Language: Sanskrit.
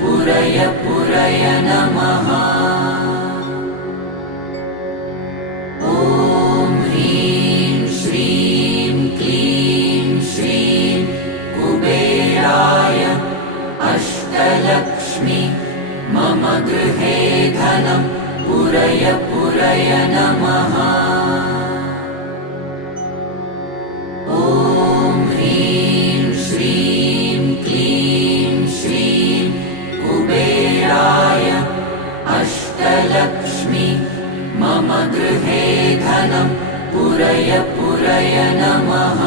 पुरय पुरय नमः। ॐ ह्रीं श्रीं क्लीं श्रीं कुबेराय अष्टलक्ष्मी मम गृहे धनं पुरय पुरय नमः। ॐ ह्रीं श्रीं क्लीं श्रीं कुबेराय अष्टलक्ष्मी मम गृहे धनं पुरय पुरय नमः।